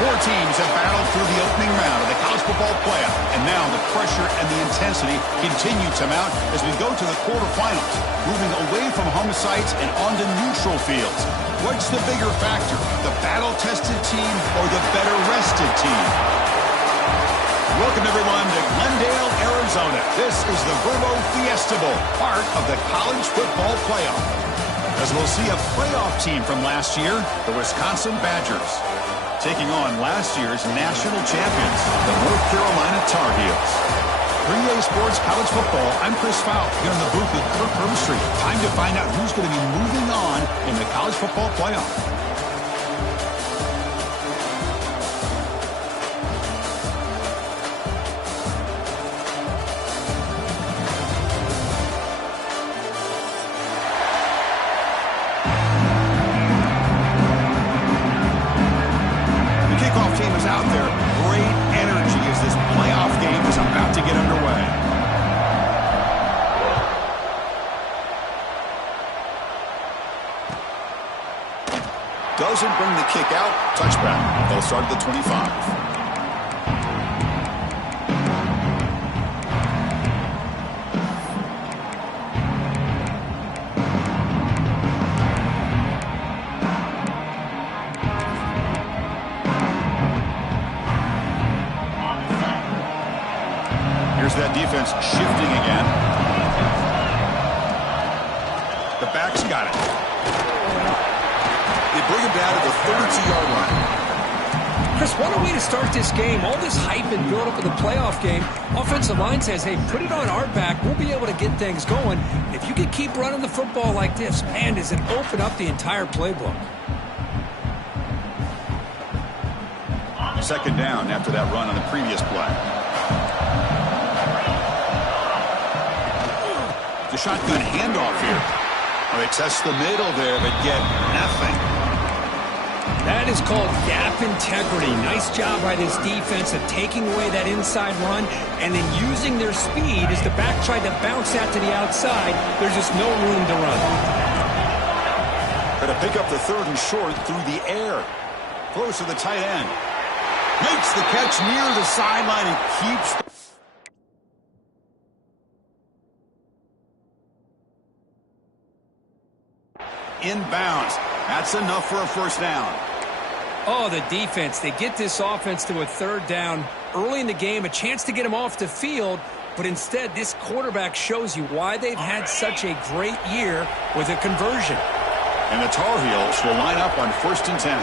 Four teams have battled through the opening round of the college football playoff, and now the pressure and the intensity continue to mount as we go to the quarterfinals, moving away from home sites and onto neutral fields. What's the bigger factor, the battle-tested team or the better-rested team? Welcome, everyone, to Glendale, Arizona. This is the Verbo Fiesta Bowl, part of the college football playoff. As we'll see a playoff team from last year, the Wisconsin Badgers, taking on last year's national champions, the North Carolina Tar Heels. For EA Sports College Football, I'm Chris Fowl, here in the booth with Kirk Herbstreit. Time to find out who's going to be moving on in the college football playoff. Doesn't bring the kick out. Touchback. They'll start at the 25. Here's that defense shifting again. The back's got it. They bring him down to the 32-yard line. Chris, what a way to start this game. All this hype and build up of the playoff game. Offensive line says, hey, put it on our back. We'll be able to get things going. If you can keep running the football like this, man, does it open up the entire playbook. Second down after that run on the previous play. The shotgun handoff here. Well, they test the middle there, but get nothing. That is called gap integrity. Nice job by this defense of taking away that inside run and then using their speed as the back tried to bounce that to the outside. There's just no room to run. Going to pick up the third and short through the air. Close to the tight end. Makes the catch near the sideline and keeps the inbounds. That's enough for a first down. Oh, the defense. They get this offense to a third down early in the game, a chance to get them off the field, but instead this quarterback shows you why they've had such a great year with a conversion. And the Tar Heels will line up on 1st and 10.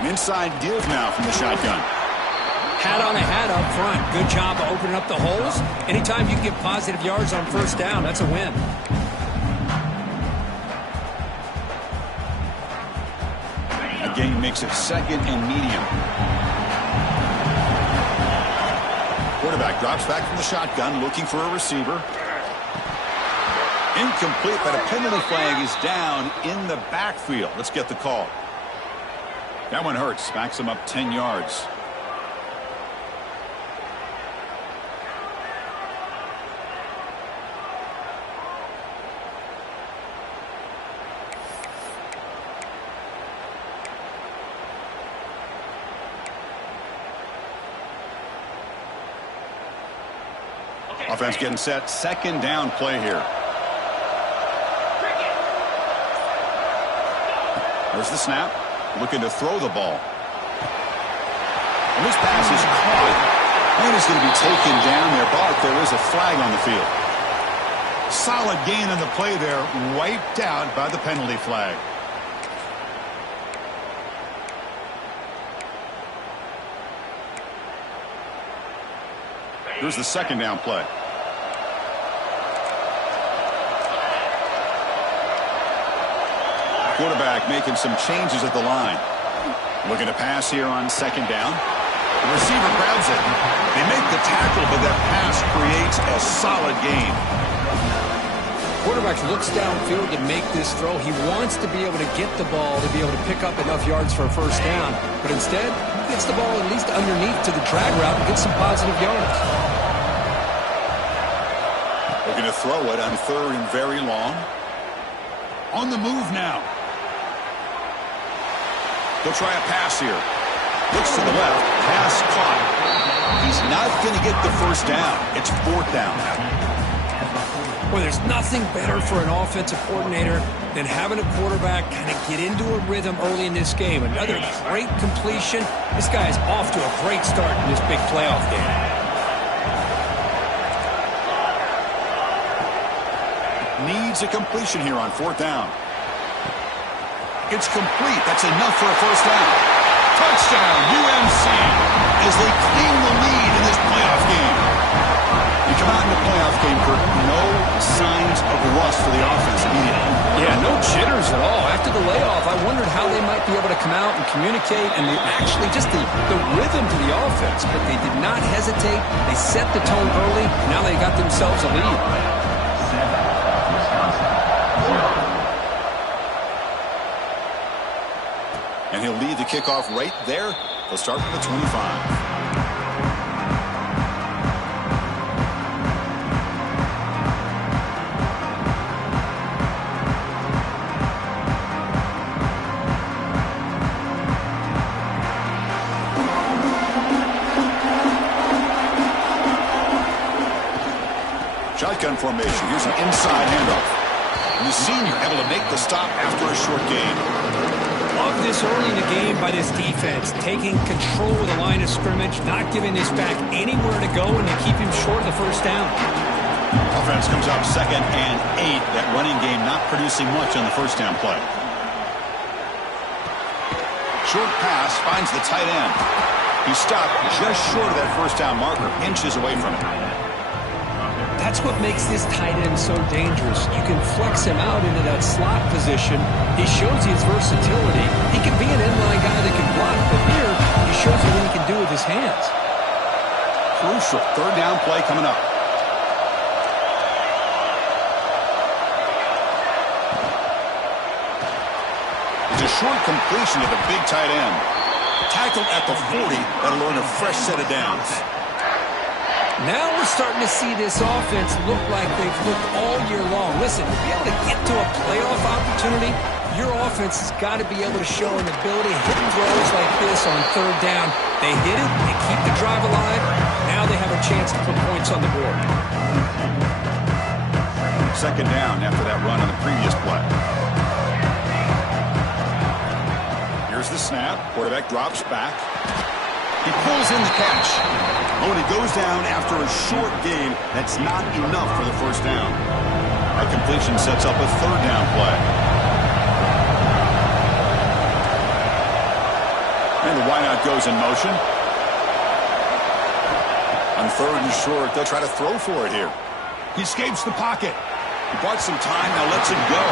An inside give now from the shotgun. Hat on a hat up front. Good job of opening up the holes. Anytime you can get positive yards on first down, that's a win. Game makes it 2nd and medium. Quarterback drops back from the shotgun, looking for a receiver. Incomplete, but a penalty flag is down in the backfield. Let's get the call. That one hurts. Backs him up 10 yards. Offense getting set. 2nd down play here. There's the snap. Looking to throw the ball. And this pass is caught. And is going to be taken down there, but there is a flag on the field. Solid gain on the play there. Wiped out by the penalty flag. Here's the 2nd down play. Quarterback making some changes at the line. Looking to pass here on 2nd down. The receiver grabs it. They make the tackle, but that pass creates a solid gain. Quarterback looks downfield to make this throw. He wants to be able to get the ball to be able to pick up enough yards for a first down. But instead, he gets the ball at least underneath to the drag route and gets some positive yards. Looking to throw it on 3rd and very long. On the move now. They'll try a pass here. Looks to the left. Pass caught. He's not going to get the first down. It's 4th down. Well, there's nothing better for an offensive coordinator than having a quarterback kind of get into a rhythm early in this game. Another great completion. This guy is off to a great start in this big playoff game. Needs a completion here on 4th down. It's complete. That's enough for a first down. Touchdown, UMC, as they claim the lead in this playoff game. You come out in the playoff game, Kurt, no signs of rust for the offense immediately. Yeah, no jitters at all. After the layoff, I wondered how they might be able to come out and communicate and actually just the rhythm to the offense. But they did not hesitate. They set the tone early. Now they got themselves a lead. And he'll lead the kickoff right there. They'll start from the 25. Shotgun formation. Here's an inside handoff. And the senior able to make the stop after a short gain. Love this early in the game by this defense, taking control of the line of scrimmage, not giving this back anywhere to go, and to keep him short of the first down. Offense comes out 2nd and 8. That running game not producing much on the first down play. Short pass finds the tight end. He stopped just short of that first down marker, inches away from it. That's what makes this tight end so dangerous. You can flex him out into that slot position. He shows his versatility. He can be an inline guy that can block, but here he shows you what he can do with his hands. Crucial 3rd down play coming up. It's a short completion to the big tight end. Tackled at the 40. That'll earn a fresh set of downs. Now we're starting to see this offense look like they've looked all year long. Listen, to be able to get to a playoff opportunity, your offense has got to be able to show an ability to hit throws like this on 3rd down. They hit it, they keep the drive alive. Now they have a chance to put points on the board. 2nd down after that run on the previous play. Here's the snap. Quarterback drops back. He pulls in the catch. Oh, and he goes down after a short gain. That's not enough for the first down. That completion sets up a 3rd down play. And the wideout goes in motion. On 3rd and short, they'll try to throw for it here. He escapes the pocket. He bought some time, now lets it go.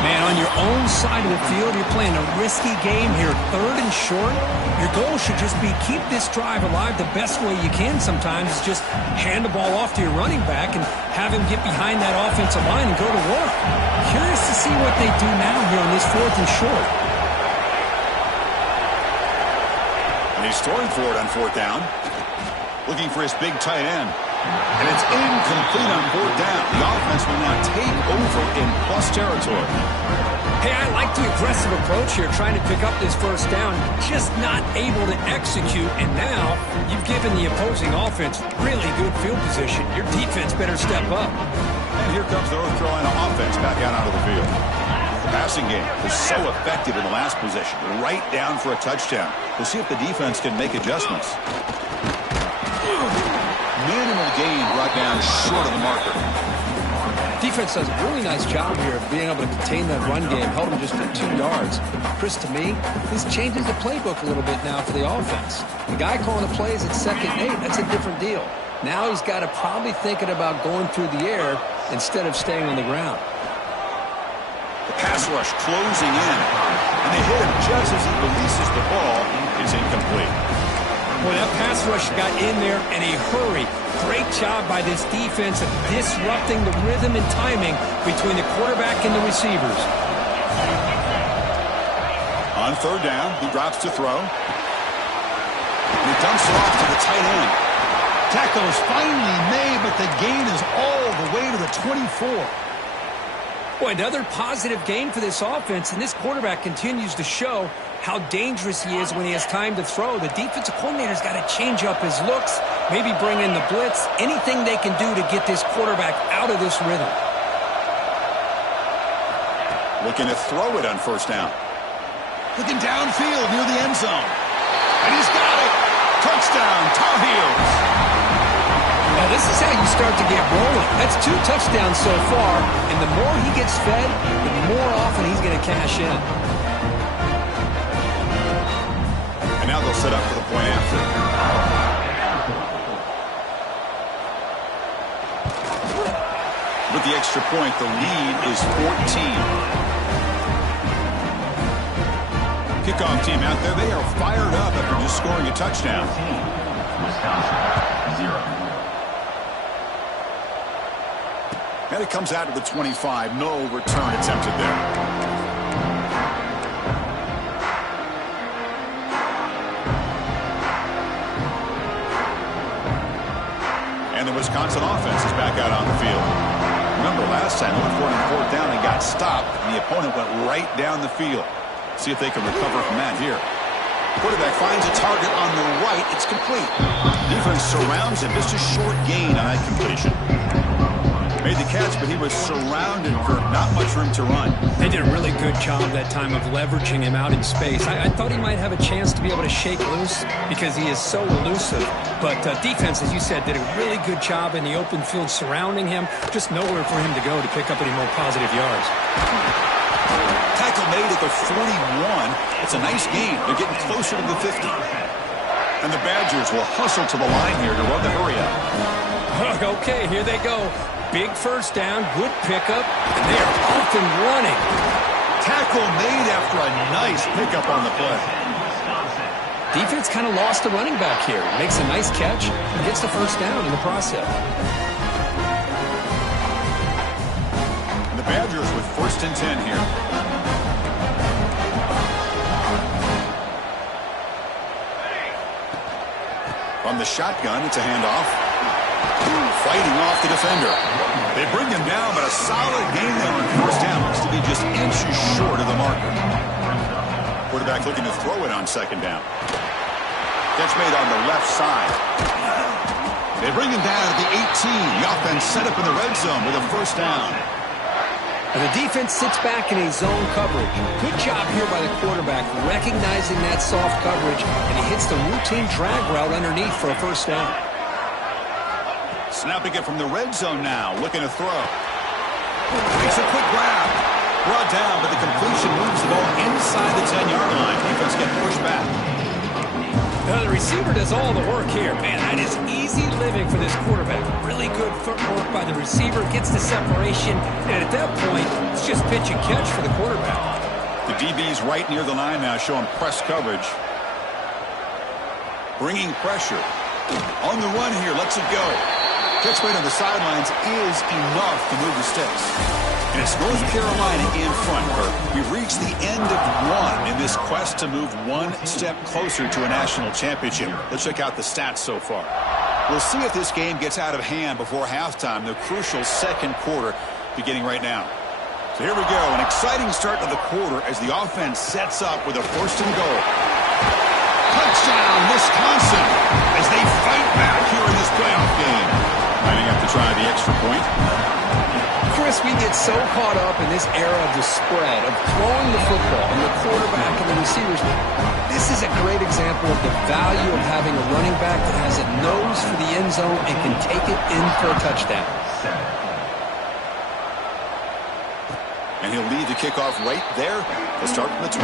Man, on your own side of the field, you're playing a risky game here. 3rd and short. Your goal should just be keep this drive alive the best way you can sometimes is just hand the ball off to your running back and have him get behind that offensive line and go to work. Curious to see what they do now here on this 4th and short. And he's throwing for it on 4th down. Looking for his big tight end. And it's incomplete on 4th down. The offense will now take over in plus territory. Hey, I like the aggressive approach here, trying to pick up this first down, just not able to execute. And now you've given the opposing offense really good field position. Your defense better step up. And here comes the North Carolina offense back out onto the field. The passing game was so effective in the last possession, right down for a touchdown. We'll see if the defense can make adjustments. Minimal gain brought down short of the marker. Defense does a really nice job here of being able to contain that run game, held him just at 2 yards. Chris, to me, this changes the playbook a little bit now for the offense. The guy calling the plays at 2nd and 8, that's a different deal. Now he's got to probably thinking about going through the air instead of staying on the ground. The pass rush closing in, and they hit him just as he releases the ball. It's incomplete. Boy, that pass rush got in there in a hurry. Great job by this defense of disrupting the rhythm and timing between the quarterback and the receivers. On 3rd down, he drops to throw. And he dumps it off to the tight end. Tackle is finally made, but the gain is all the way to the 24. Boy, another positive game for this offense, and this quarterback continues to show how dangerous he is when he has time to throw. The defensive coordinator's got to change up his looks, maybe bring in the blitz, anything they can do to get this quarterback out of this rhythm. Looking to throw it on first down. Looking downfield near the end zone. And he's got it. Touchdown, Tar Heels. Now, this is how you start to get rolling. That's 2 touchdowns so far, and the more he gets fed, the more often he's going to cash in. And now they'll set up for the point after. With the extra point, the lead is 14. Kickoff team out there, they are fired up after just scoring a touchdown. Wisconsin, 0. And it comes out to the 25. No return attempted there. And the Wisconsin offense is back out on the field. Remember last time, they were 4th down and got stopped, and the opponent went right down the field. See if they can recover from that here. Quarterback finds a target on the right. It's complete. Defense surrounds him. Just a short gain on that completion. Made the catch, but he was surrounded for not much room to run. They did a really good job that time of leveraging him out in space. I thought he might have a chance to be able to shake loose because he is so elusive. But defense, as you said, did a really good job in the open field surrounding him. Just nowhere for him to go to pick up any more positive yards. Tackle made at the 41. It's a nice gain. They're getting closer to the 50. And the Badgers will hustle to the line here to run the hurry up. Okay, here they go. Big first down, good pickup, and they are off and running. Tackle made after a nice pickup on the play. Defense kind of lost the running back here. Makes a nice catch and gets the first down in the process. And the Badgers with 1st and 10 here. From the shotgun, it's a handoff. Fighting off the defender. They bring him down, but a solid gain there on first down. Looks to be just inches short of the marker. Quarterback looking to throw it on 2nd down. Catch made on the left side. They bring him down at the 18. The offense set up in the red zone with a first down. And the defense sits back in a zone coverage. Good job here by the quarterback, recognizing that soft coverage, and he hits the routine drag route underneath for a first down. Snapping it from the red zone now, looking to throw. Makes a quick grab. Brought down, but the completion moves the ball inside the 10-yard line. Defense getting pushed back. The receiver does all the work here. Man, that is easy living for this quarterback. Really good footwork by the receiver. Gets the separation. And at that point, it's just pitch and catch for the quarterback. The DB's right near the line now, showing press coverage. Bringing pressure. On the run here, lets it go. Catch right on the sidelines is enough to move the sticks. And it's North Carolina in front. We've reached the end of one in this quest to move one step closer to a national championship. Let's check out the stats so far. We'll see if this game gets out of hand before halftime, the crucial 2nd quarter beginning right now. So here we go, an exciting start to the quarter as the offense sets up with a 1st and goal. Touchdown, Wisconsin, as they fight back here in this playoff game. Lining up to try the extra point. Chris, we get so caught up in this era of the spread, of throwing the football, and the quarterback and the receivers. This is a great example of the value of having a running back that has a nose for the end zone and can take it in for a touchdown. And he'll lead the kickoff right there. They'll start from the 25.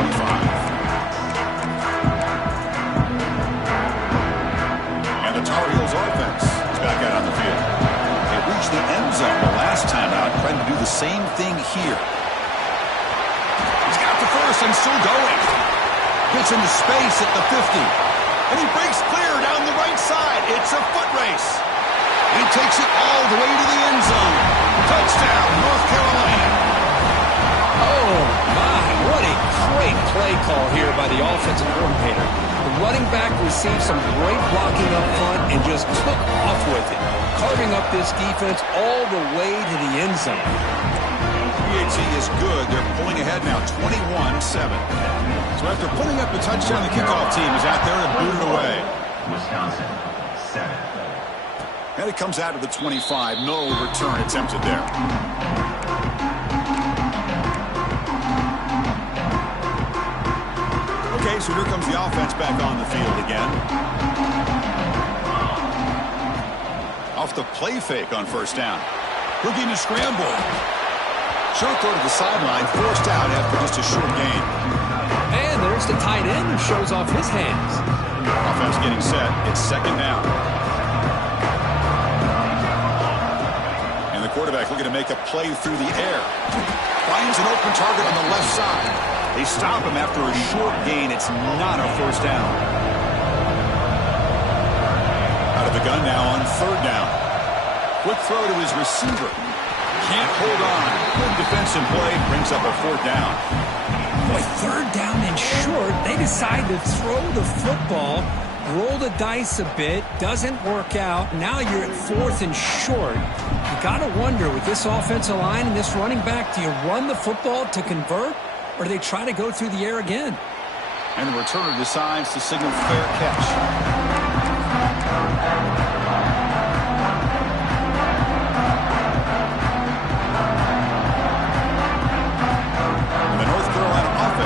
And the Tar Heels offense is back out on the field. They reached the end zone the last time out, trying to do the same thing here. He's got the first and still going. Gets into space at the 50. And he breaks clear down the right side. It's a foot race. And he takes it all the way to the end zone. Touchdown, North Carolina. Oh, my, what a great play call here by the offensive coordinator. The running back received some great blocking up front and just took off with it, carving up this defense all the way to the end zone. PAT is good. They're pulling ahead now, 21-7. So after putting up a touchdown, the kickoff team is out there to boot it away. Wisconsin, 7. And it comes out of the 25. No return attempted there. Okay, so here comes the offense back on the field again. Off the play fake on first down. Looking to scramble. Short throw to the sideline, forced out after just a short gain. And there's the tight end who shows off his hands. Offense getting set. It's second down. And the quarterback looking to make a play through the air. Finds an open target on the left side. They stop him after a short gain. It's not a first down. Out of the gun now on third down. Quick throw to his receiver. Can't hold on. Good defensive play. Brings up a fourth down. Boy, third down and short. They decide to throw the football, roll the dice a bit. Doesn't work out. Now you're at fourth and short. You got to wonder, with this offensive line and this running back, do you run the football to convert, or do they try to go through the air again? And the returner decides to signal fair catch.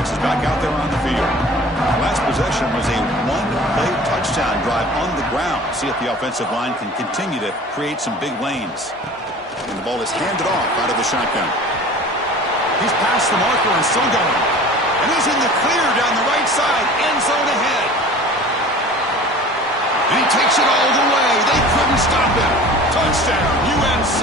Is back out there on the field. Last possession was a one-play touchdown drive on the ground. See if the offensive line can continue to create some big lanes. And the ball is handed off out of the shotgun. He's past the marker and still going. And he's in the clear down the right side. End zone ahead. And he takes it all the way. They couldn't stop him. Touchdown, UNC.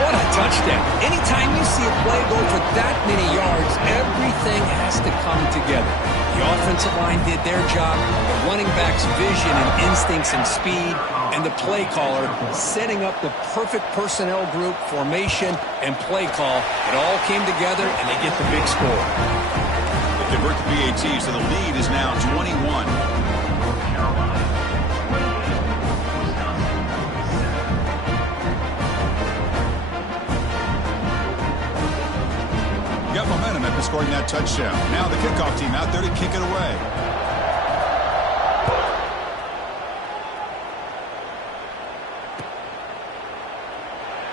What a touchdown. Anytime you see a play go for that many yards, everything has to come together. The offensive line did their job, the running back's vision and instincts and speed, and the play caller setting up the perfect personnel group, formation, and play call. It all came together, and they get the big score. They convert the PAT, so the lead is now 21. Got momentum after scoring that touchdown. Now the kickoff team out there to kick it away.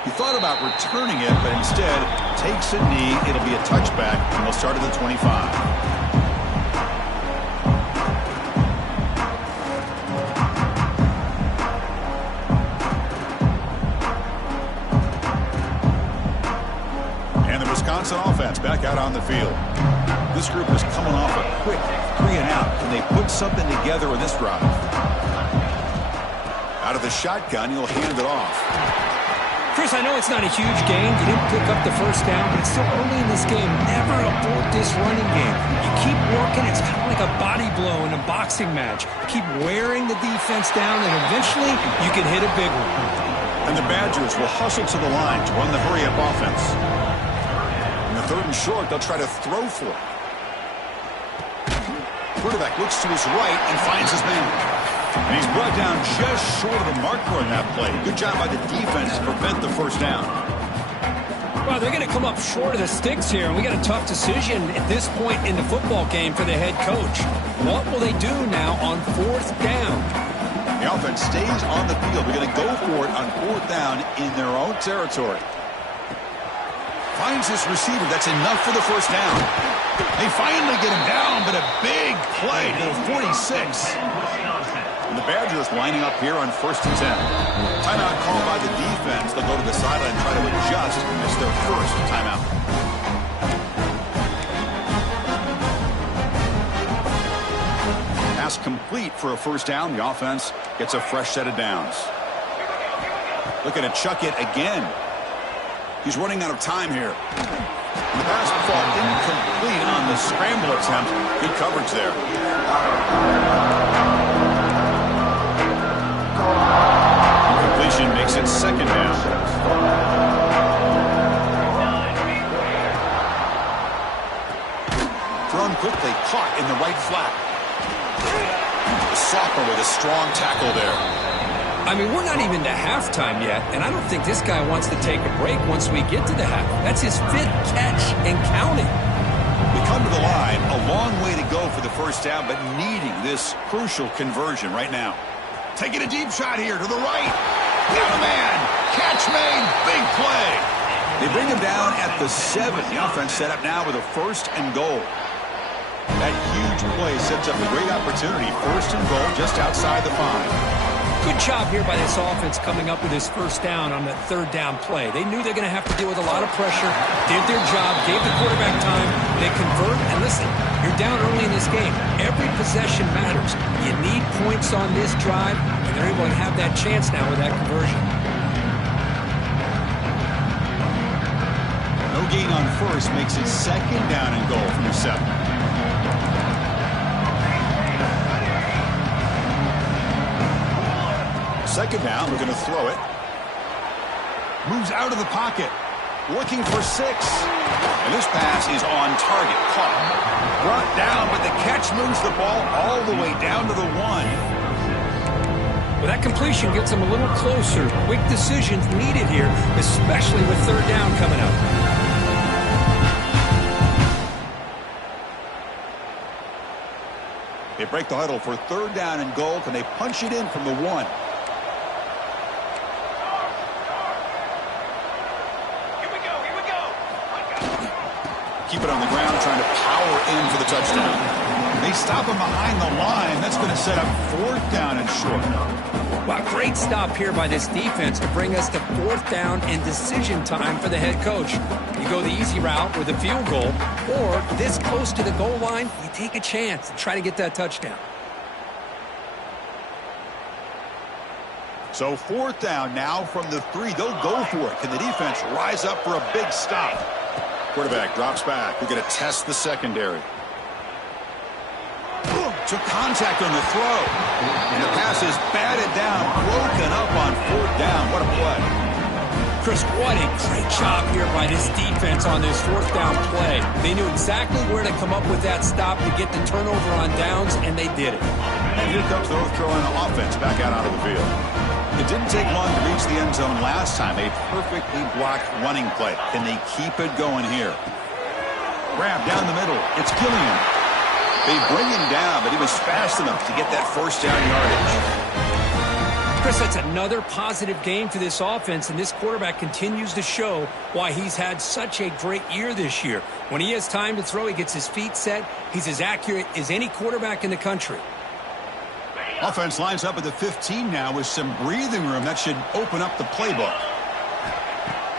He thought about returning it, but instead takes a knee. It'll be a touchback, and they'll start at the 25. Wisconsin offense back out on the field. This group is coming off a quick 3-and-out. Can they put something together in this drive? Out of the shotgun, he'll hand it off. Chris, I know it's not a huge gain. You didn't pick up the first down, but it's still early in this game. Never abort this running game. You keep working. It's kind of like a body blow in a boxing match. Keep wearing the defense down, and eventually you can hit a big one. And the Badgers will hustle to the line to run the hurry-up offense. Third and short, they'll try to throw for it. Quarterback looks to his right and finds his man. And he's brought down just short of the marker on that play. Good job by the defense to prevent the first down. Well, they're going to come up short of the sticks here, and we got a tough decision at this point in the football game for the head coach. What will they do now on fourth down? The offense stays on the field. They're going to go for it on fourth down in their own territory. Finds his receiver. That's enough for the first down. They finally get him down, but a big play to the 46. And the Badgers lining up here on 1st and 10. Timeout called by the defense. They'll go to the sideline and try to adjust as their first timeout. Pass complete for a first down. The offense gets a fresh set of downs. Looking to chuck it again. He's running out of time here. And the pass fall incomplete on the scramble attempt. Good coverage there. Completion makes it second down. Thrown quickly, caught in the right flat. The sophomore with a strong tackle there. I mean, we're not even to halftime yet, and I don't think this guy wants to take a break once we get to the half. That's his 5th catch and counting. We come to the line, a long way to go for the first down, but needing this crucial conversion right now. Taking a deep shot here to the right. Got a man. Catch made. Big play. They bring him down at the 7. The offense set up now with a 1st and goal. That huge play sets up a great opportunity. 1st and goal just outside the 5. Good job here by this offense coming up with his first down on that 3rd down play. They knew they're going to have to deal with a lot of pressure, did their job, gave the quarterback time, they convert, and listen, you're down early in this game. Every possession matters. You need points on this drive, and they're able to have that chance now with that conversion. No gain on 1st makes it 2nd down and goal from the 7. Second down, we're going to throw it. Moves out of the pocket. Looking for 6. And this pass is on target. Caught. Brought down, but the catch moves the ball all the way down to the 1. Well, that completion gets them a little closer. Quick decisions needed here, especially with 3rd down coming up. They break the huddle for 3rd down and goal. Can they punch it in from the 1? Keep it on the ground, trying to power in for the touchdown. They stop him behind the line. That's going to set up 4th down and short. Wow, great stop here by this defense to bring us to 4th down and decision time for the head coach. You go the easy route with a field goal, or this close to the goal line, you take a chance and try to get that touchdown. So 4th down now from the 3. They'll go for it. Can the defense rise up for a big stop? Quarterback drops back. We're going to test the secondary. Took contact on the throw. And the pass is batted down, broken up on 4th down. What a play. Chris, what a great job here by this defense on this 4th down play. They knew exactly where to come up with that stop to get the turnover on downs, and they did it. And here comes the North Carolina offense back out onto the field. It didn't take long to reach the end zone last time. A perfectly blocked running play. Can they keep it going here? Grab down the middle. It's Gilliam. They bring him down, but he was fast enough to get that 1st down yardage. Chris, that's another positive game for this offense, and this quarterback continues to show why he's had such a great year this year. When he has time to throw, he gets his feet set. He's as accurate as any quarterback in the country. Offense lines up at the 15 now with some breathing room. That should open up the playbook.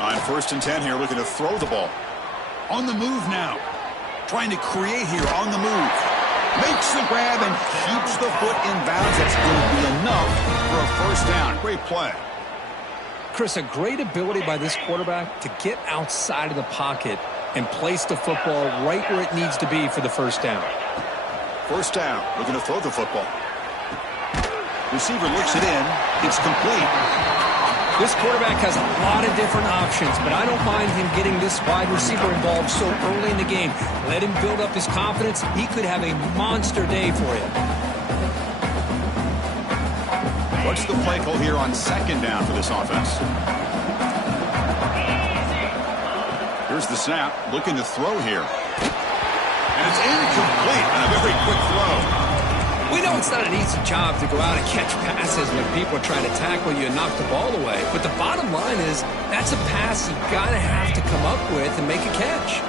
On 1st and 10 here, looking to throw the ball. On the move now. Trying to create here on the move. Makes the grab and keeps the foot in bounds. That's going to be enough for a 1st down. Great play. Chris, a great ability by this quarterback to get outside of the pocket and place the football right where it needs to be for the 1st down. 1st down. Looking to throw the football. Receiver looks it in. It's complete. This quarterback has a lot of different options, but I don't mind him getting this wide receiver involved so early in the game. Let him build up his confidence. He could have a monster day for you. What's the play call here on 2nd down for this offense? Here's the snap. Looking to throw here. And it's incomplete on a very quick throw. We know it's not an easy job to go out and catch passes when people are trying to tackle you and knock the ball away. But the bottom line is that's a pass you got to have to come up with and make a catch.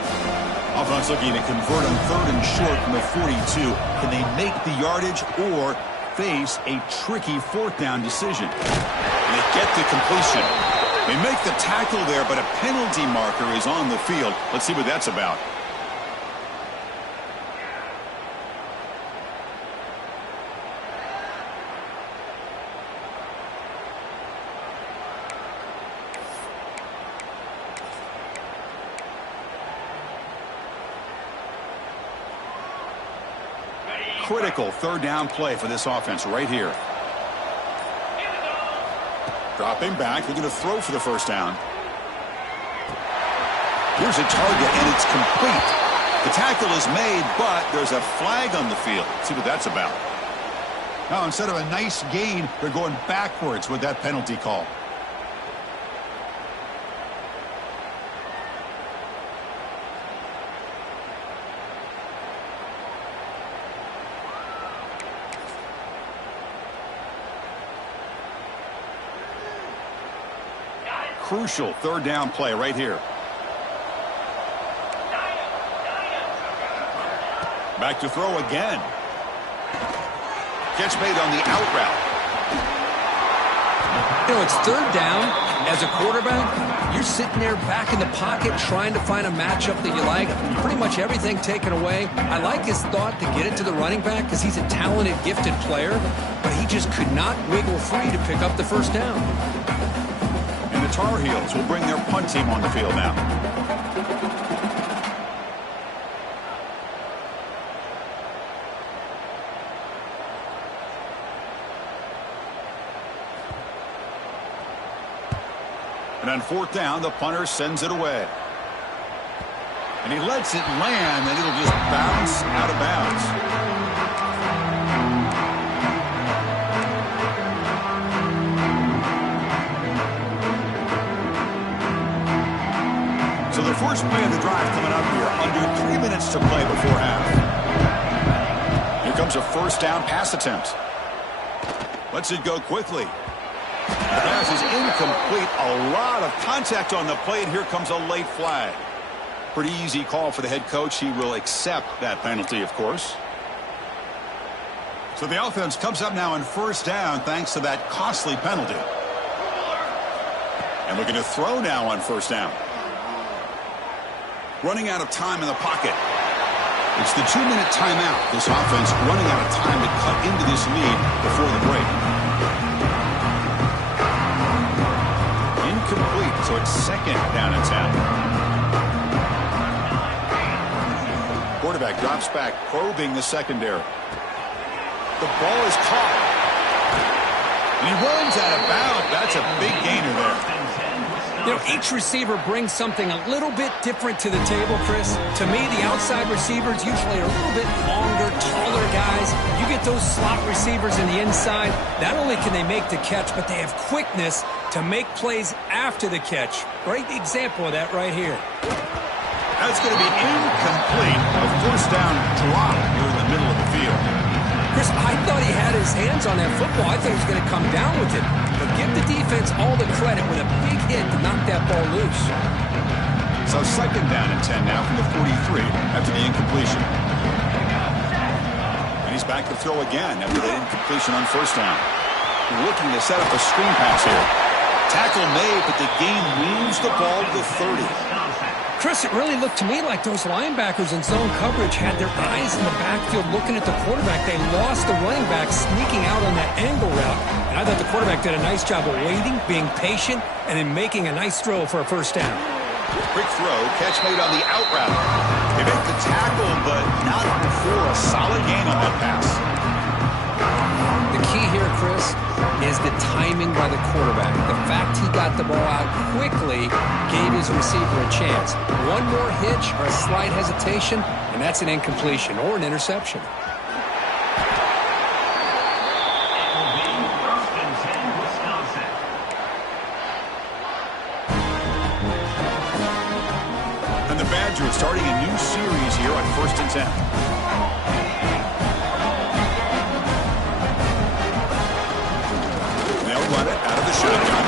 Offense looking to convert on 3rd and short from the 42. Can they make the yardage or face a tricky 4th down decision? And they get the completion. They make the tackle there, but a penalty marker is on the field. Let's see what that's about. Critical 3rd down play for this offense right here. Dropping back, looking to throw for the 1st down. Here's a target, and it's complete. The tackle is made, but there's a flag on the field. Let's see what that's about. Now, instead of a nice gain, they're going backwards with that penalty call. crucial third down play right here. Back to throw again. Catch made on the out route. You know, it's third down. As a quarterback, you're sitting there back in the pocket trying to find a matchup that you like. Pretty much everything taken away. I like his thought to get it to the running back because he's a talented, gifted player, but he just could not wiggle free to pick up the first down. And the Tar Heels will bring their punt team on the field now. And on fourth down, the punter sends it away. And he lets it land, and it'll just bounce out of bounds. So the first play of the drive coming up here, under 3 minutes to play before half. Here comes a first down pass attempt. Lets it go quickly. The pass is incomplete. A lot of contact on the play, and here comes a late flag. Pretty easy call for the head coach. He will accept that penalty, of course. So the offense comes up now on first down thanks to that costly penalty. And looking to throw now on first down. Running out of time in the pocket. It's the 2-minute timeout. This offense running out of time to cut into this lead before the break. Incomplete, so it's second down and 10. Quarterback drops back, probing the secondary. The ball is caught. And he runs out of bounds. That's a big gainer there. You know, each receiver brings something a little bit different to the table, Chris. To me, the outside receivers usually are a little bit longer, taller guys. You get those slot receivers in the inside, not only can they make the catch, but they have quickness to make plays after the catch. Great example of that right here. That's going to be incomplete. A first down drop here in the middle of the field. Chris, I thought he had his hands on that football. I thought he was going to come down with it. But give the defense all the credit with a big hit to knock that ball loose. So second down and 10 now from the 43 after the incompletion. And he's back to throw again after the incompletion on first down. Looking to set up a screen pass here. Tackle made, but the game moves the ball to the 30. Chris, it really looked to me like those linebackers in zone coverage had their eyes in the backfield looking at the quarterback. They lost the running back sneaking out on that angle route. And I thought the quarterback did a nice job of waiting, being patient, and then making a nice throw for a first down. Quick throw, catch made on the out route. They make the tackle, but not before a solid gain on that pass. The key here, Chris, is the timing by the quarterback. The fact he got the ball out quickly gave his receiver a chance. One more hitch or a slight hesitation, and that's an incompletion or an interception. And the Badgers starting a new series here on 1st and 10. Run it out of the shotgun.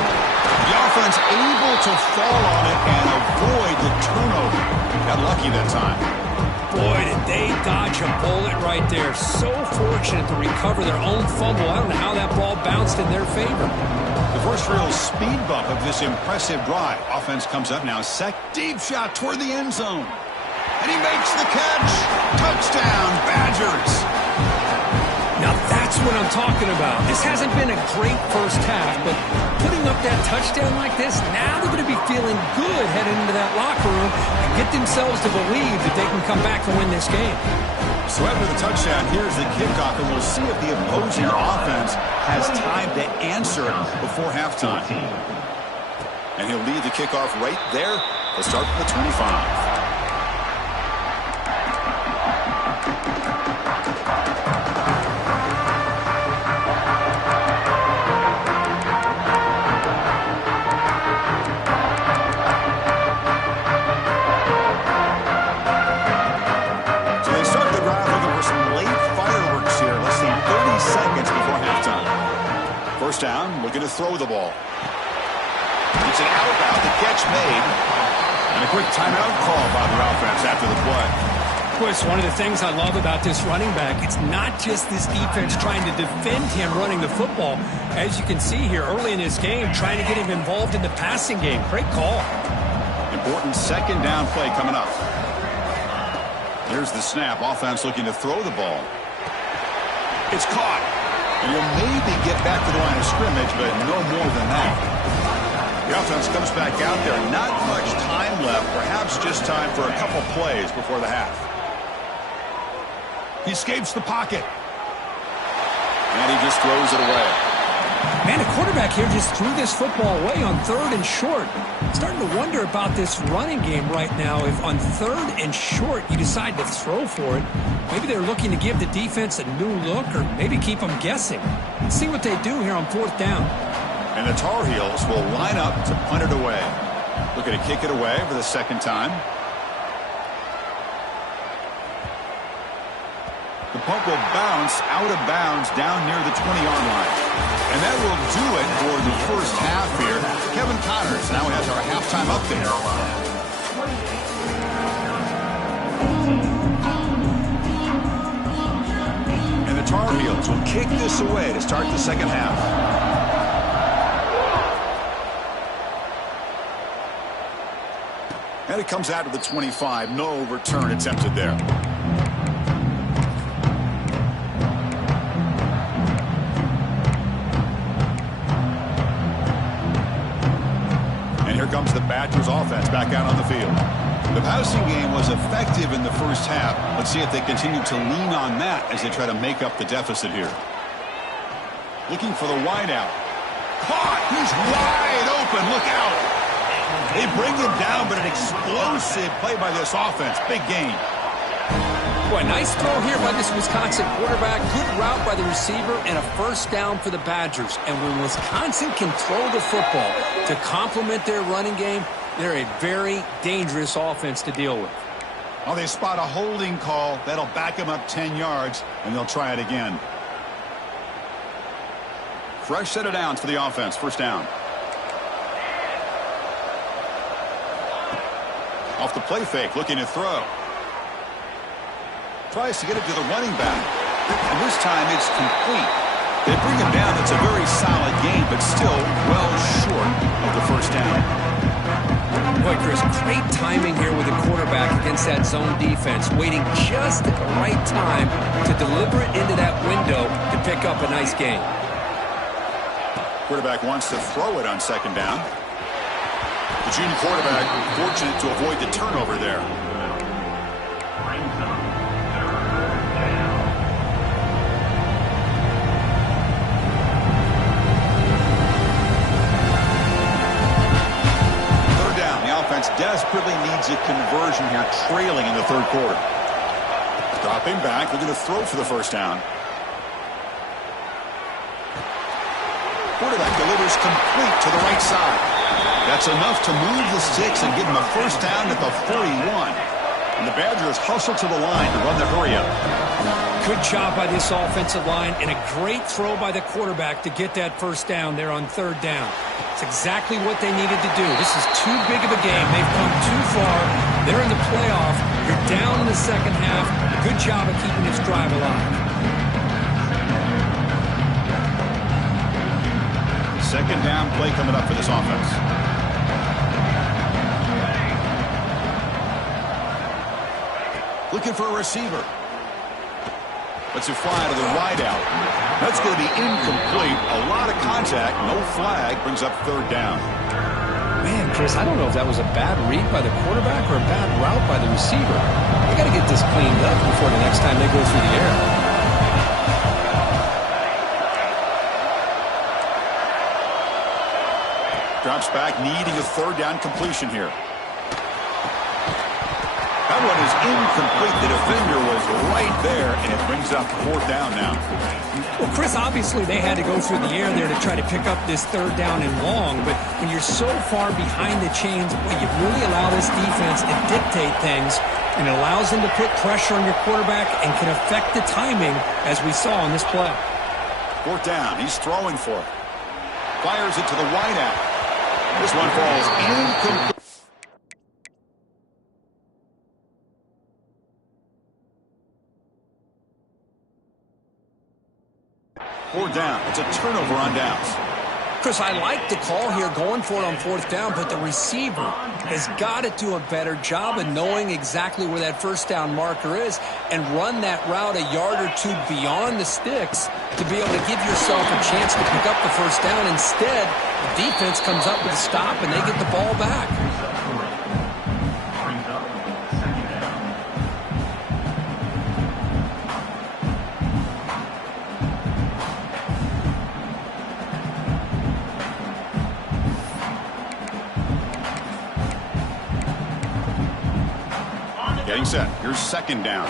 The offense able to fall on it and avoid the turnover. Got lucky that time. Boy, did they dodge a bullet right there. So fortunate to recover their own fumble. I don't know how that ball bounced in their favor. The first real speed bump of this impressive drive. Offense comes up now. Deep shot toward the end zone. And he makes the catch. Touchdown, Badgers. Now that's what I'm talking about. This hasn't been a great first half, but putting up that touchdown like this, now they're going to be feeling good heading into that locker room and get themselves to believe that they can come back and win this game. So after the touchdown, here's the kickoff, and we'll see if the opposing offense has time to answer before halftime. And he'll lead the kickoff right there. Let's start from the 25. First down, looking to throw the ball. It's an out-route, the catch made. And a quick timeout call by the offense after the play. Of course, one of the things I love about this running back, it's not just this defense trying to defend him running the football. As you can see here early in this game, trying to get him involved in the passing game. Great call. Important second down play coming up. Here's the snap. Offense looking to throw the ball. It's caught. And he'll maybe get back to the line of scrimmage, but no more than that. The offense comes back out there. Not much time left. Perhaps just time for a couple plays before the half. He escapes the pocket. And he just throws it away. Man, the quarterback here just threw this football away on 3rd and short. Starting to wonder about this running game right now. If on 3rd and short you decide to throw for it, maybe they're looking to give the defense a new look or maybe keep them guessing. Let's see what they do here on 4th down. And the Tar Heels will line up to punt it away. Looking to kick it away for the second time. The punt will bounce out of bounds down near the 20-yard line. And that will do it for the first half here. Kevin Connors now has our halftime update. And the Tar Heels will kick this away to start the second half. And it comes out of the 25. No return attempted there. And here comes the Badgers offense back out on the field. The passing game was effective in the first half. Let's see if they continue to lean on that as they try to make up the deficit here. Looking for the wideout. Caught! He's wide open. Look out! They bring him down, but an explosive play by this offense. Big gain. Boy, nice throw here by this Wisconsin quarterback. Good route by the receiver and a first down for the Badgers. And when Wisconsin can throw the football to complement their running game, they're a very dangerous offense to deal with. Well, they spot a holding call. That'll back them up 10 yards, and they'll try it again. Fresh set of downs for the offense. First down. Off the play fake, looking to throw. Tries to get it to the running back. And this time it's complete. They bring him down. It's a very solid game, but still well short of the first down. Boy, Chris, great timing here with the quarterback against that zone defense. Waiting just at the right time to deliver it into that window to pick up a nice gain. Quarterback wants to throw it on second down. The junior quarterback fortunate to avoid the turnover there. Third down. The offense desperately needs a conversion here, trailing in the third quarter. Dropping back, looking to throw for the first down. Quarterback delivers complete to the right side. That's enough to move the sticks and give them a first down at the 41. And the Badgers hustle to the line to run the hurry up. Good job by this offensive line and a great throw by the quarterback to get that first down there on third down. It's exactly what they needed to do. This is too big of a game. They've come too far. They're in the playoff. You're down in the second half. Good job of keeping this drive alive. Second down play coming up for this offense. Looking for a receiver. Lets it fly to the wideout. That's going to be incomplete. A lot of contact. No flag. Brings up third down. Man, Chris, I don't know if that was a bad read by the quarterback or a bad route by the receiver. They got to get this cleaned up before the next time they go through the air. Drops back, needing a third down completion here. That one is incomplete. The defender was right there, and it brings up fourth down now. Well, Chris, obviously they had to go through the air there to try to pick up this third down and long, but when you're so far behind the chains, well, you really allow this defense to dictate things, and it allows them to put pressure on your quarterback and can affect the timing, as we saw on this play. Fourth down. He's throwing for it. Fires it to the wideout. This one falls incomplete. Fourth down. It's a turnover on downs. Chris, I like the call here going for it on fourth down, but the receiver has got to do a better job of knowing exactly where that first down marker is and run that route a yard or two beyond the sticks to be able to give yourself a chance to pick up the first down. Instead, the defense comes up with a stop and they get the ball back. Getting set. Here's second down.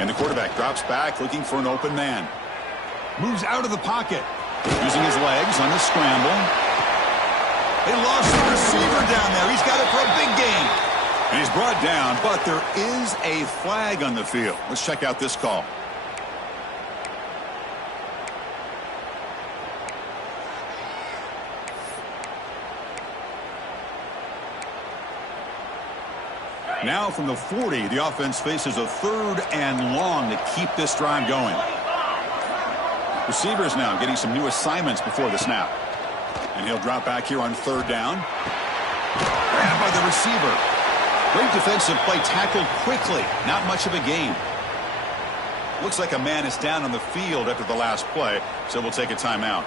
And the quarterback drops back looking for an open man. Moves out of the pocket. Using his legs on the scramble. They lost the receiver down there. He's got it for a big gain. And he's brought down, but there is a flag on the field. Let's check out this call. Now from the 40, the offense faces a third and long to keep this drive going. Receivers now getting some new assignments before the snap. And he'll drop back here on third down. Grabbed by the receiver. Great defensive play, tackled quickly. Not much of a gain. Looks like a man is down on the field after the last play, so we'll take a timeout.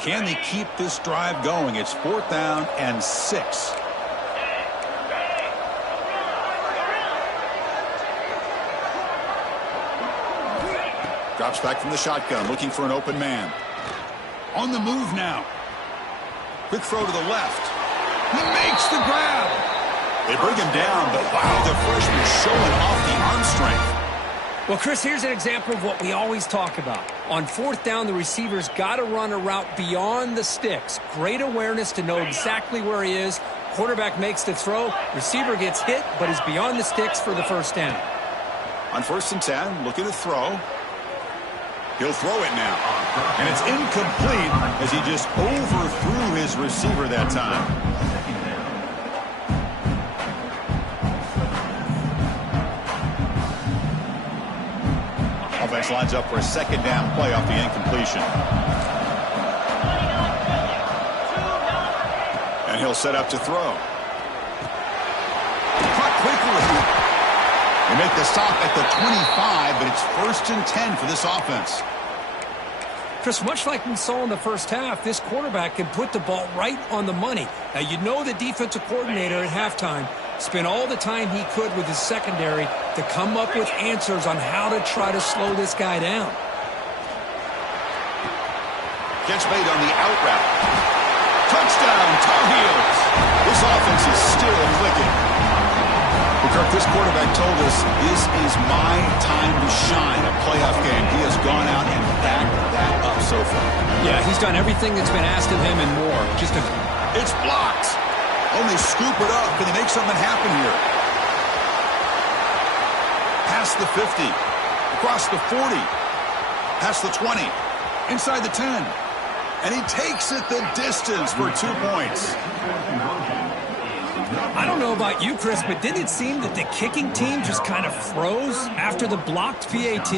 Can they keep this drive going? It's fourth down and 6. Drops back from the shotgun, looking for an open man. On the move now. Quick throw to the left. He makes the grab. They bring him down, but wow, the freshman showing off the arm strength. Well, Chris, here's an example of what we always talk about. On fourth down, the receiver's got to run a route beyond the sticks. Great awareness to know exactly where he is. Quarterback makes the throw. Receiver gets hit, but is beyond the sticks for the first down. On 1st and 10, looking to throw. He'll throw it now. And it's incomplete as he just overthrew his receiver that time. Offense lines up for a second down play off the incompletion. And he'll set up to throw. Caught quickly. They make the stop at the 25, but it's 1st and 10 for this offense. Chris, much like we saw in the first half, this quarterback can put the ball right on the money. Now, you know the defensive coordinator at halftime spent all the time he could with his secondary to come up with answers on how to try to slow this guy down. Catch made on the out route. Touchdown, Tar Heels. This offense is still clicking. Kirk, this quarterback told us this is my time to shine, a playoff game. He has gone out and backed that up so far. Yeah, he's done everything that's been asked of him and more. It's blocked. Oh, they scoop it up. Can they make something happen here? Past the 50. Across the 40. Past the 20. Inside the 10. And he takes it the distance for 2 points. I don't know about you, Chris, but didn't it seem that the kicking team just kind of froze after the blocked PAT?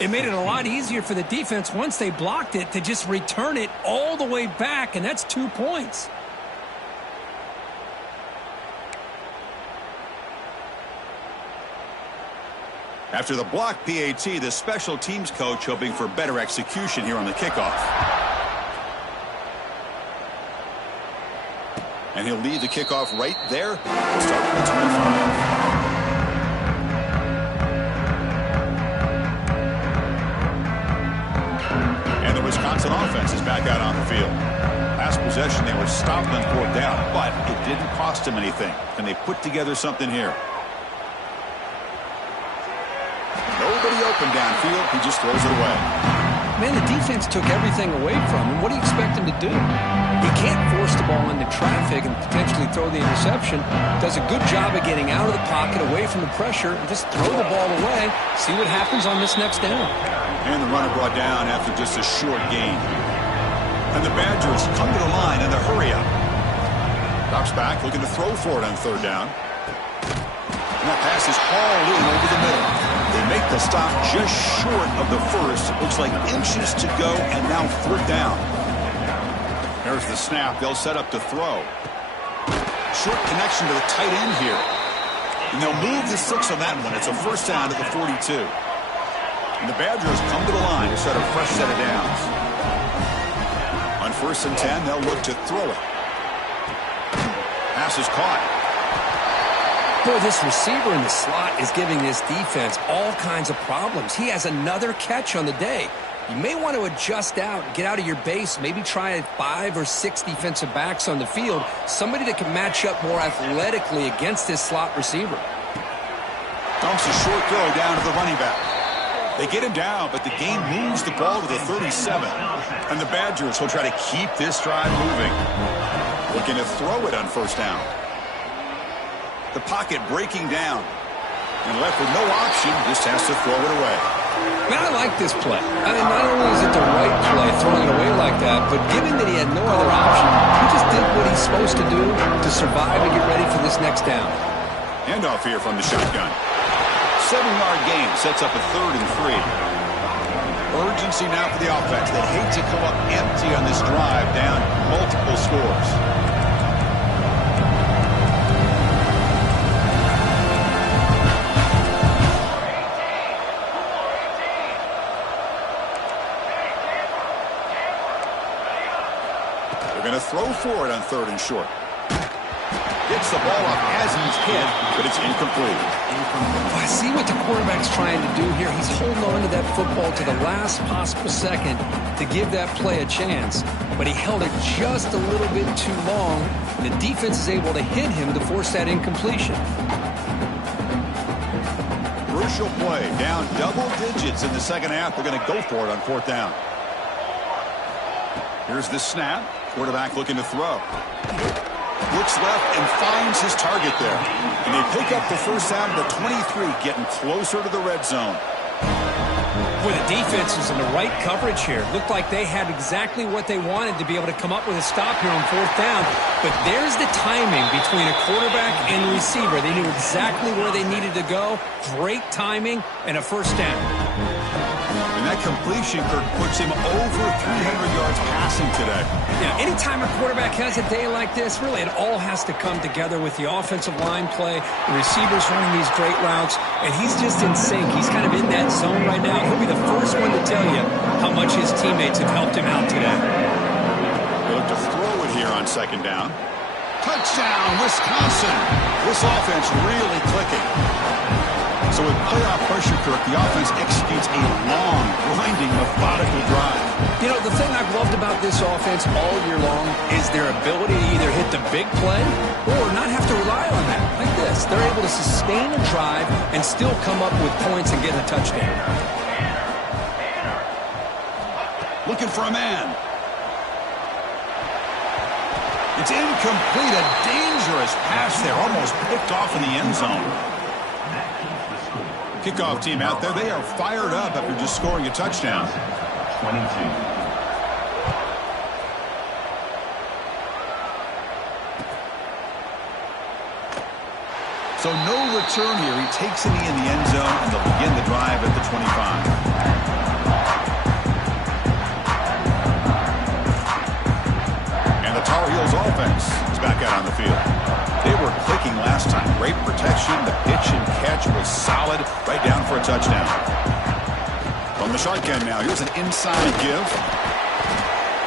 It made it a lot easier for the defense once they blocked it to just return it all the way back, and that's 2 points. After the blocked PAT, the special teams coach hoping for better execution here on the kickoff. And he'll lead the kickoff right there. We'll start with the 25. And the Wisconsin offense is back out on the field. Pass possession. They were stopped on 4th down, but it didn't cost them anything. Can they put together something here? Nobody open downfield. He just throws it away. Man, the defense took everything away from him. What do you expect him to do? He can't force the ball into traffic and potentially throw the interception. Does a good job of getting out of the pocket, away from the pressure, and just throw the ball away. See what happens on this next down. And the runner brought down after just a short gain. And the Badgers come to the line in the hurry up. Drops back, looking to throw for it on 3rd down. And that pass is hauled in over the middle. They make the stop just short of the first. It looks like inches to go, and now 3rd down. There's the snap. They'll set up to throw. Short connection to the tight end here. And they'll move the 6 on that one. It's a 1st down to the 42. And the Badgers come to the line to set a fresh set of downs. On 1st and 10, they'll look to throw it. Pass is caught. Boy, this receiver in the slot is giving this defense all kinds of problems. He has another catch on the day. You may want to adjust out, get out of your base, maybe try 5 or 6 defensive backs on the field, somebody that can match up more athletically against this slot receiver. Dumps a short throw down to the running back. They get him down, but the game moves the ball to the 37. And the Badgers will try to keep this drive moving. Looking to throw it on 1st down. The pocket breaking down. And left with no option, just has to throw it away. Man, I like this play. I mean, not only is it the right play, throwing it away like that, but given that he had no other option, he just did what he's supposed to do to survive and get ready for this next down. Handoff here from the shotgun. 7-yard gain sets up a 3rd and 3. Urgency now for the offense. They hate to come up empty on this drive, down multiple scores. They're going to throw for it on 3rd and short. Gets the ball up as he's hit, but it's incomplete. I see what the quarterback's trying to do here. He's holding on to that football to the last possible second to give that play a chance, but he held it just a little bit too long, and the defense is able to hit him to force that incompletion. Crucial play, down double digits in the 2nd half. They're going to go for it on 4th down. Here's the snap. Quarterback looking to throw. Looks left and finds his target there. And they pick up the 1st down to the 23, getting closer to the red zone. Boy, the defense was in the right coverage here. Looked like they had exactly what they wanted to be able to come up with a stop here on 4th down. But there's the timing between a quarterback and the receiver. They knew exactly where they needed to go. Great timing and a 1st down. And that completion, Kirk, puts him over 300 yards passing today. Yeah, anytime a quarterback has a day like this, really it all has to come together with the offensive line play, the receivers running these great routes, and he's just in sync. He's kind of in that zone right now. He'll be the first one to tell you how much his teammates have helped him out today. They look to throw it here on 2nd down. Touchdown, Wisconsin. This offense really clicking. So with playoff pressure, Kirk, the offense executes a long, grinding, methodical drive. You know, the thing I've loved about this offense all year long is their ability to either hit the big play or not have to rely on that. Like this. They're able to sustain a drive and still come up with points and get a touchdown. Looking for a man. It's incomplete. A dangerous pass there. Almost picked off in the end zone. Kickoff team out there, they are fired up after just scoring a touchdown. 22. So no return here. He takes it in the end zone, and they'll begin the drive at the 25. And the Tar Heels offense is back out on the field. They were clicking last time. Great protection. The pitch and catch was solid. Right down for a touchdown. From the shotgun now. Here's an inside give.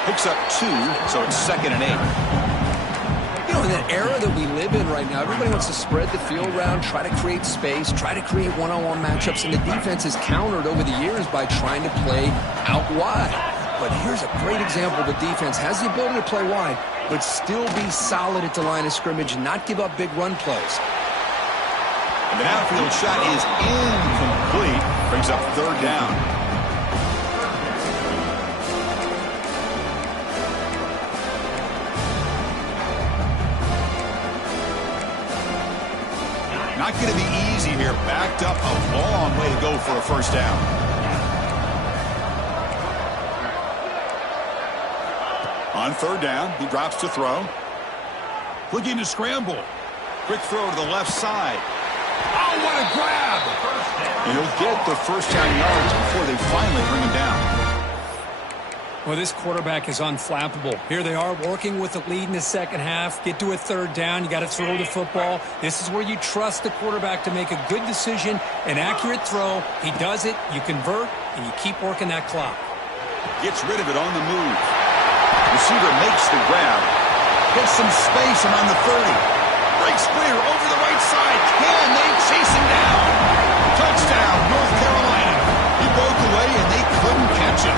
Picks up 2, so it's 2nd and 8. You know, in that era that we live in right now, everybody wants to spread the field around, try to create space, try to create one-on-one matchups, and the defense is countered over the years by trying to play out wide. But here's a great example. The defense has the ability to play wide, but still be solid at the line of scrimmage and not give up big run plays. And the downfield shot is incomplete. Brings up third down. Not going to be easy here. Backed up a long way to go for a first down. On third down, he drops to throw. Looking to scramble. Quick throw to the left side. Oh, what a grab! And he'll get the first down yards before they finally bring him down. Well, this quarterback is unflappable. Here they are working with the lead in the second half. Get to a third down. You got to throw the football. This is where you trust the quarterback to make a good decision, an accurate throw. He does it, you convert, and you keep working that clock. Gets rid of it on the move. Receiver makes the grab. Gets some space around the 30. Breaks clear over the right side. Can they chase him down? Touchdown, North Carolina. He broke away and they couldn't catch him.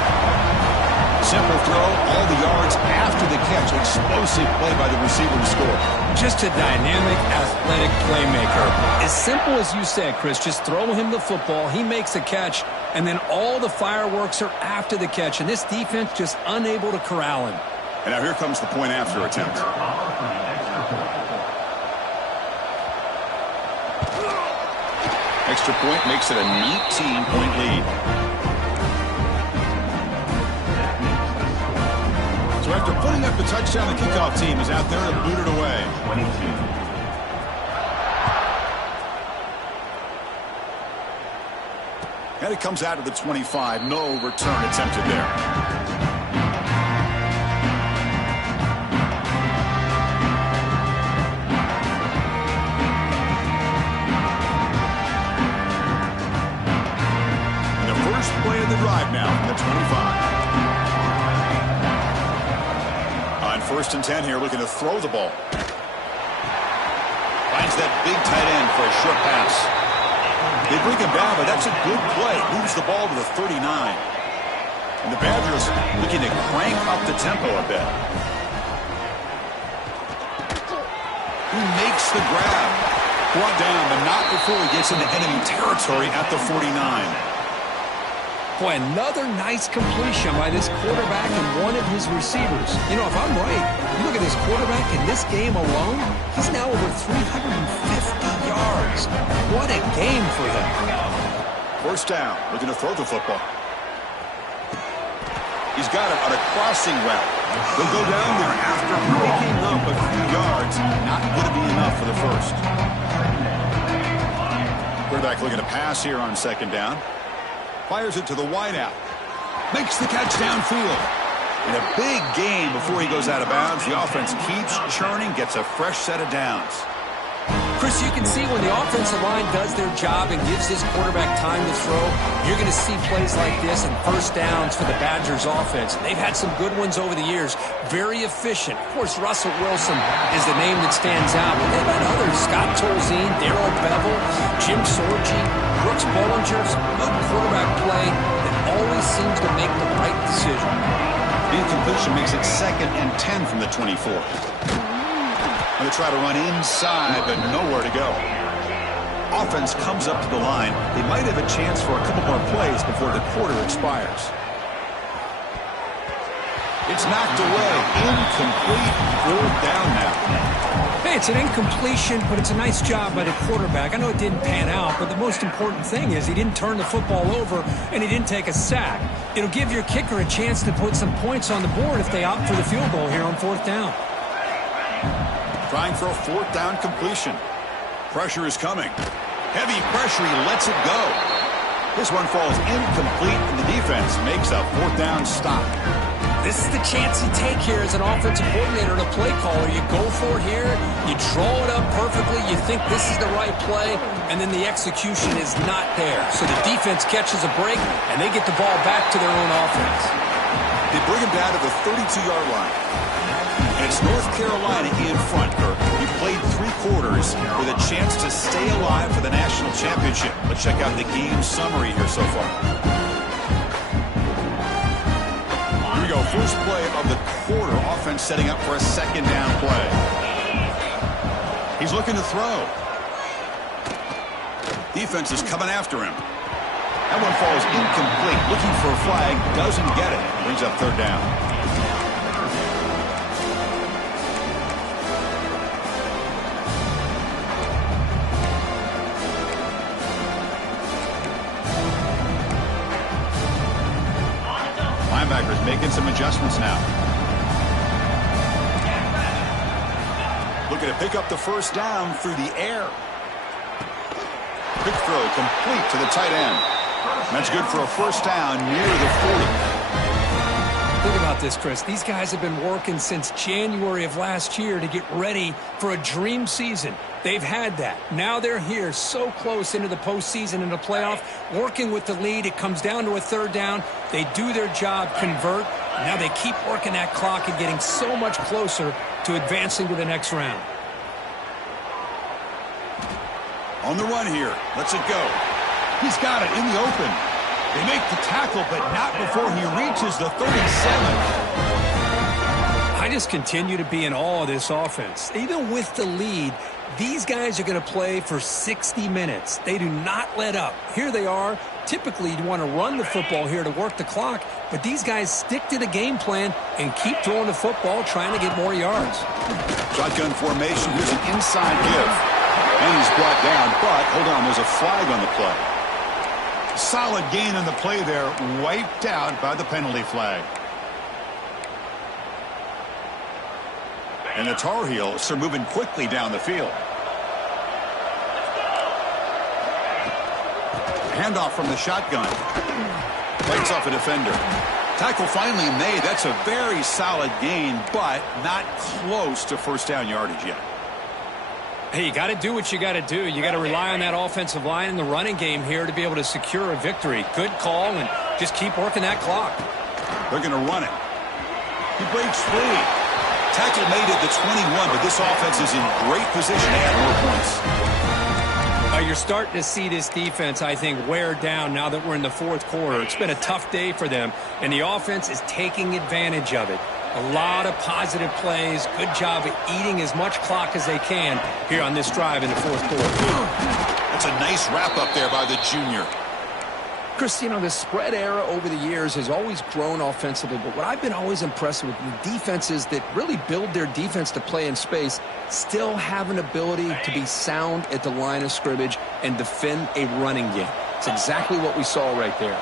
Simple throw, all the yards after the catch. Explosive play by the receiver to score. Just a dynamic, athletic playmaker. As simple as you said, Chris, just throw him the football. He makes the catch, and then all the fireworks are after the catch. And this defense just unable to corral him. And now here comes the point after attempt. Extra point makes it a 19-point lead. So after putting up the touchdown, the kickoff team is out there to boot it away. 22. And it comes out of the 25. No return attempted there. And the first play of the drive now from the 25. On 1st and 10 here, looking to throw the ball. Finds that big tight end for a short pass. They bring him down, but that's a good play. Moves the ball to the 39. And the Badgers looking to crank up the tempo a bit. He makes the grab. Brought down, but not before he gets into enemy territory at the 49. Boy, another nice completion by this quarterback and one of his receivers. You know, if I'm right, you look at this quarterback in this game alone, he's now over 350 yards. What a game for him. First down, looking to throw the football. He's got it on a crossing route. They'll go down there after picking up a few yards. Not going to be enough for the first. Quarterback looking to pass here on 2nd down. Fires it to the wideout. Makes the catch downfield. In a big game before he goes out of bounds. The offense keeps churning, gets a fresh set of downs. Chris, you can see when the offensive line does their job and gives this quarterback time to throw, you're going to see plays like this and first downs for the Badgers offense. They've had some good ones over the years. Very efficient. Of course, Russell Wilson is the name that stands out, but they've had others. Scott Tolzien, Darrell Bevel, Jim Sorgi, Brooks Bollinger. Good quarterback play that always seems to make the right decision. The incompletion makes it 2nd and 10 from the 24. Going to try to run inside, but nowhere to go. Offense comes up to the line. They might have a chance for a couple more plays before the quarter expires. It's knocked away. Incomplete. 4th down now. Hey, it's an incompletion, but it's a nice job by the quarterback. I know it didn't pan out, but the most important thing is he didn't turn the football over and he didn't take a sack. It'll give your kicker a chance to put some points on the board if they opt for the field goal here on 4th down. Trying for a 4th down completion. Pressure is coming. Heavy pressure, he lets it go. This one falls incomplete, and the defense makes a 4th down stop. This is the chance you take here as an offensive coordinator and a play caller. You go for it here, you draw it up perfectly, you think this is the right play, and then the execution is not there. So the defense catches a break, and they get the ball back to their own offense. They bring him down to the 32-yard line. And it's North Carolina in front, Kirk. We played 3 quarters with a chance to stay alive for the national championship. Let's check out the game summary here so far. first play of the quarter. Offense setting up for a second down play. He's looking to throw. Defense is coming after him. That one falls incomplete. Looking for a flag. Doesn't get it. Brings up third down. Linebackers making some adjustments now. Looking to pick up the first down through the air. Quick throw complete to the tight end. That's good for a first down near the 40. Think about this, Chris. These guys have been working since January of last year to get ready for a dream season. They've had that. Now they're here so close into the postseason and the playoff, working with the lead. It comes down to a third down. They do their job, convert. Now they keep working that clock and getting so much closer to advancing to the next round. On the run here. Lets it go. He's got it in the open. They make the tackle, but not before he reaches the 37. I just continue to be in awe of this offense. Even with the lead, these guys are going to play for 60 minutes. They do not let up. Here they are. Typically, you want to run the football here to work the clock, but these guys stick to the game plan and keep throwing the football, trying to get more yards. Shotgun formation. Here's an inside give. And he's brought down, but hold on, there's a flag on the play. Solid gain on the play there, wiped out by the penalty flag. And the Tar Heels are moving quickly down the field. Handoff from the shotgun. Fights off a defender. Tackle finally made. That's a very solid gain, but not close to first down yardage yet. Hey, you got to do what you got to do. You got to rely on that offensive line in the running game here to be able to secure a victory. Good call, and just keep working that clock. They're going to run it. He breaks free. Tackle made at the 21, but this offense is in great position to add more points. You're starting to see this defense, I think, wear down now that we're in the fourth quarter. It's been a tough day for them, and the offense is taking advantage of it. A lot of positive plays. Good job of eating as much clock as they can here on this drive in the fourth quarter. That's a nice wrap-up there by the junior. Chris, you know, the spread era over the years has always grown offensively, but what I've been always impressed with the defenses that really build their defense to play in space still have an ability to be sound at the line of scrimmage and defend a running game. It's exactly what we saw right there.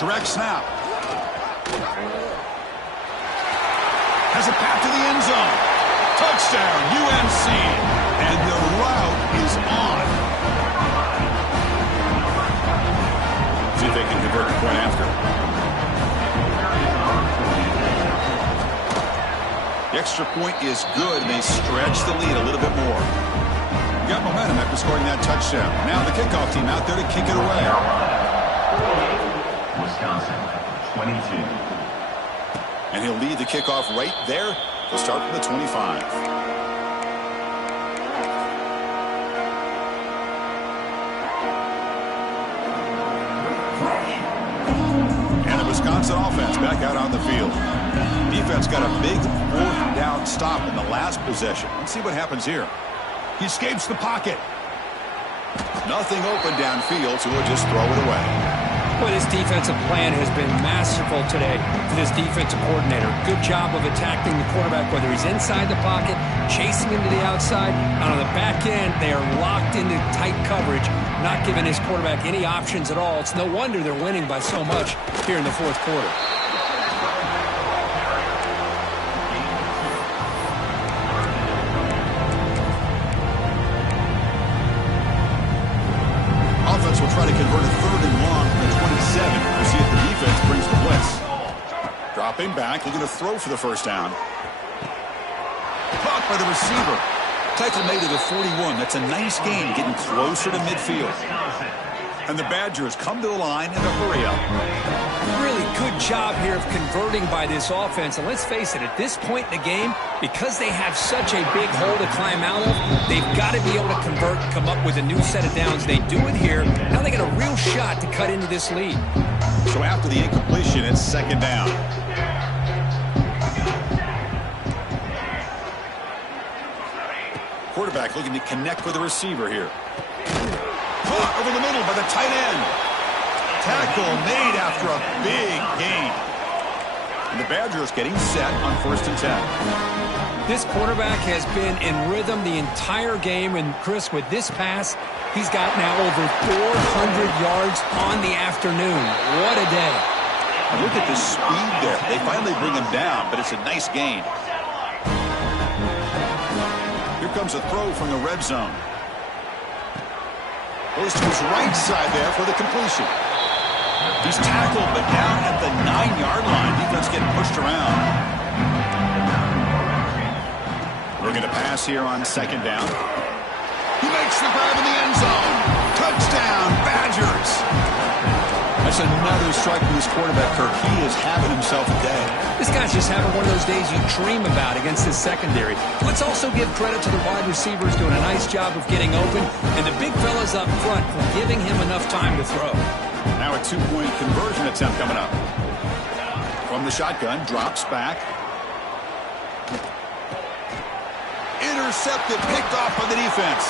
Direct snap. Has a path to the end zone. Touchdown, UNC. And the route is on. See if they can convert a point after. The extra point is good, and they stretch the lead a little bit more. Got momentum after scoring that touchdown. Now the kickoff team out there to kick it away. Wisconsin, 22. And he'll lead the kickoff right there. He'll start from the 25. And the Wisconsin offense back out on the field. Defense got a big fourth down stop in the last possession. Let's see what happens here. He escapes the pocket. Nothing open downfield, so he'll just throw it away. Well, this defensive plan has been masterful today for this defensive coordinator. Good job of attacking the quarterback, whether he's inside the pocket, chasing him to the outside. And on the back end, they are locked into tight coverage, not giving his quarterback any options at all. It's no wonder they're winning by so much here in the fourth quarter. Offense will try to convert a third and long from the 27. We'll see if the defense brings the blitz. Dropping back, looking to throw for the first down. Caught by the receiver. Tackle made to the 41. That's a nice gain, getting closer to midfield. And the Badgers come to the line in a hurry up. Really good job here of converting by this offense. And let's face it, at this point in the game, because they have such a big hole to climb out of, they've got to be able to convert and come up with a new set of downs. They do it here. Now they got a real shot to cut into this lead. So after the incompletion, it's second down. Quarterback looking to connect with the receiver here. Caught over the middle by the tight end. Tackle made after a big gain. And the Badgers getting set on 1st and 10. This quarterback has been in rhythm the entire game, and Chris, with this pass, he's got now over 400 yards on the afternoon. What a day. And look at the speed there. They finally bring him down, but it's a nice gain. Here comes a throw from the red zone. Goes to his right side there for the completion. He's tackled, but down at the 9-yard line. Defense getting pushed around. We're going to pass here on second down. He makes the grab in the end zone. Touchdown, Badgers. That's another strike from this quarterback, Kirk. He is having himself a day. This guy's just having one of those days you dream about against his secondary. Let's also give credit to the wide receivers doing a nice job of getting open, and the big fellas up front for giving him enough time to throw. Now a 2-point conversion attempt coming up. From the shotgun, drops back. Intercepted, picked off by the defense.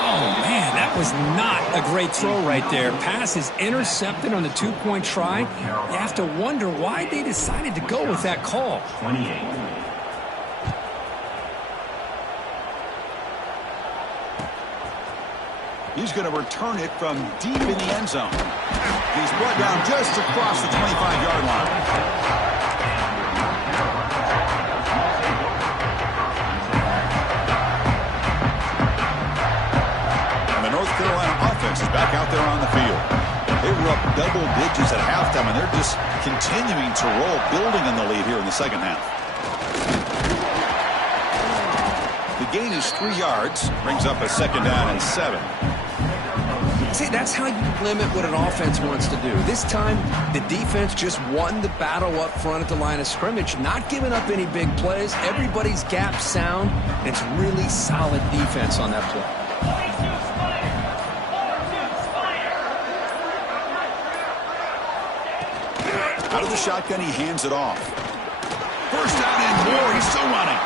Oh, man, that was not a great throw right there. Pass is intercepted on the 2-point try. You have to wonder why they decided to go with that call. 28. He's going to return it from deep in the end zone. He's brought down just across the 25-yard line. And the North Carolina offense is back out there on the field. They were up double digits at halftime, and they're just continuing to roll, building on the lead here in the second half. The gain is 3 yards, brings up a second down and 7. See, that's how you limit what an offense wants to do. This time, the defense just won the battle up front at the line of scrimmage, not giving up any big plays. Everybody's gap sound, and it's really solid defense on that play. Out of the shotgun, he hands it off. First down and more. He's still running.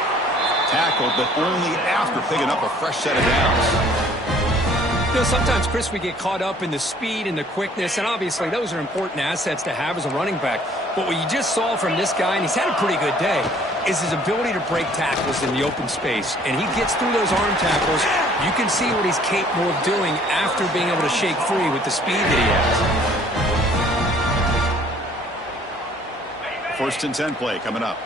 Tackled, but only after picking up a fresh set of downs. You know, sometimes, Chris, we get caught up in the speed and the quickness, and obviously those are important assets to have as a running back. But what you just saw from this guy, and he's had a pretty good day, is his ability to break tackles in the open space. And he gets through those arm tackles. You can see what he's capable of doing after being able to shake free with the speed that he has. 1st and 10 play coming up.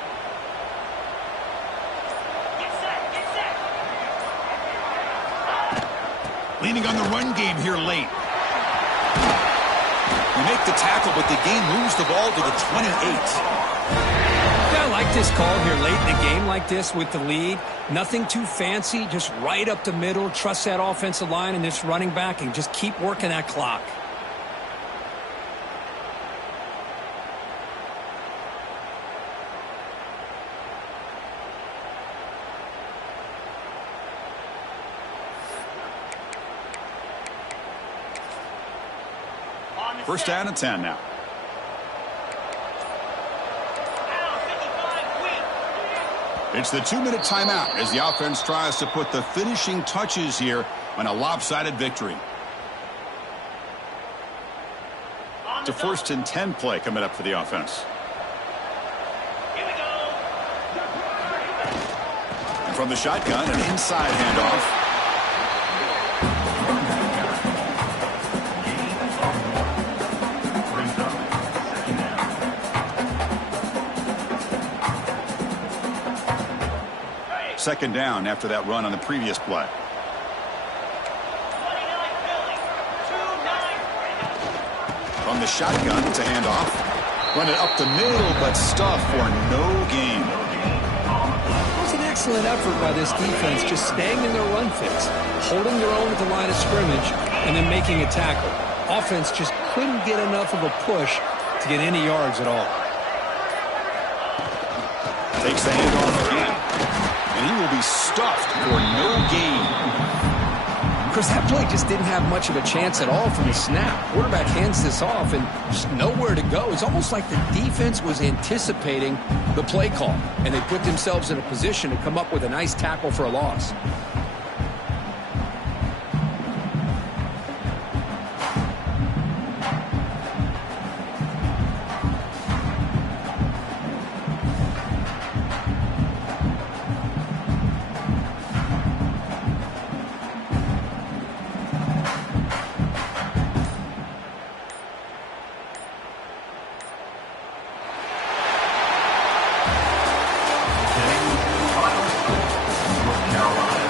Leaning on the run game here late. We make the tackle, but the game moves the ball to the 28. Yeah, I like this call here late in the game like this with the lead. Nothing too fancy, just right up the middle. Trust that offensive line and this running back and just keep working that clock. First down and 10 now. It's the 2-minute timeout as the offense tries to put the finishing touches here on a lopsided victory. It's a 1st and 10 play coming up for the offense. And from the shotgun, an inside handoff. Second down after that run on the previous play. From the shotgun, it's a handoff. Run it up the middle, but stuff for no gain. It was an excellent effort by this defense, just staying in their run fix, holding their own at the line of scrimmage, and then making a tackle. Offense just couldn't get enough of a push to get any yards at all. Takes the handoff again. And he will be stuffed for no gain. Chris, that play just didn't have much of a chance at all from the snap. Quarterback hands this off and just nowhere to go. It's almost like the defense was anticipating the play call, and they put themselves in a position to come up with a nice tackle for a loss. North Carolina